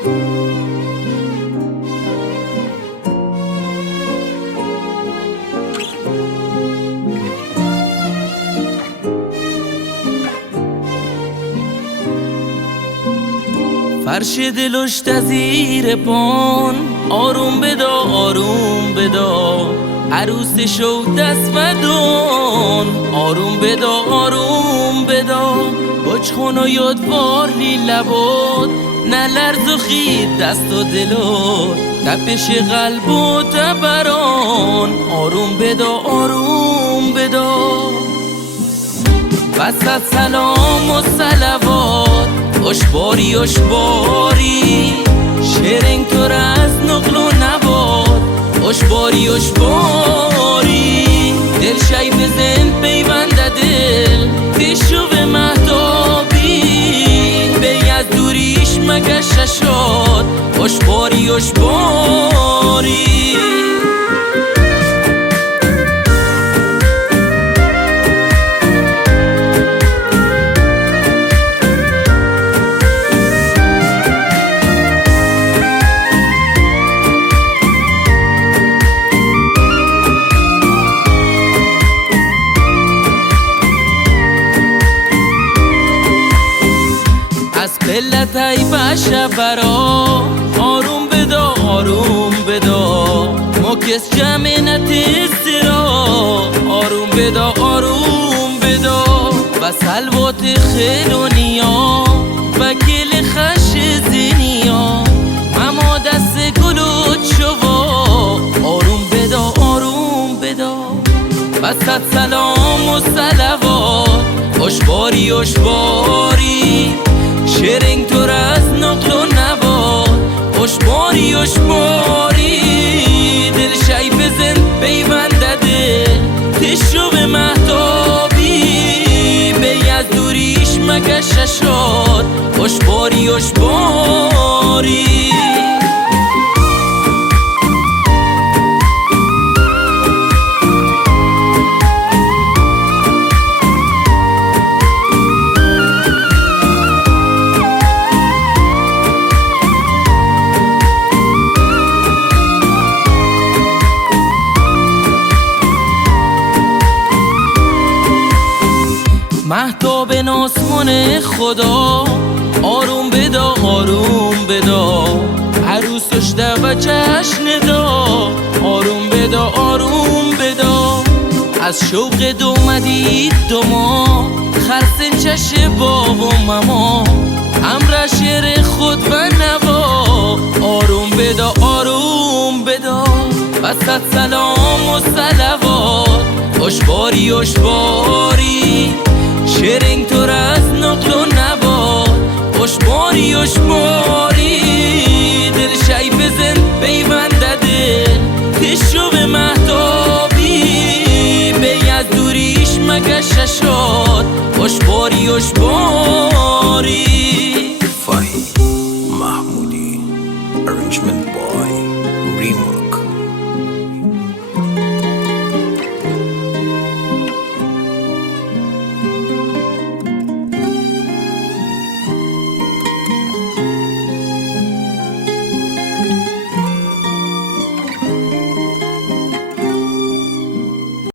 فرش دلشت زیر پان آروم بدا آروم بدا عروس شو دست مدان آروم بدا آروم بدا بچخون و یادوار لی لباد نه لرز و خید دست و دلات تپش قلب و تبران آروم بدا آروم بدا وسط سلام و صلوات اشباری اشباری شرنگ تو از نقل و نباد اشباری اشباری دل شای بزن پیونده دل پیشو به مهتابی بی از دوریش مگشه شد اشباری اشباری علت ای باشه برا آروم بدا آروم بدا مکس جمع نتیستی را آروم بدا آروم بدا و سلوات خیلونیا و کل خش زینیا اما دست گلوت شوا آروم بدا آروم بدا وسط سلام و صلوات اشباری اشباری شرنگ تو از نقل و نباد اشباری اشباری دل شای بزن پیونده دل تشو به مهتابی بی از دوریش مگشه شد اشباری اشباری مهتاب آسمان خدا آروم بدا آروم بدا عروسش ده و جشن دا آروم بدا آروم بدا از شوق دومدید دوما خرسن چش باب و ماما امر شعر خود و نوا آروم بدا آروم بدا وسط سلام و صلوات اشباری اشباری شرنگ تو از نقل و نباد اشباری اشباری دل شای بزن پیونده دل تشو به مهتابی بی از دوریش مگشه شد اشباری اشباری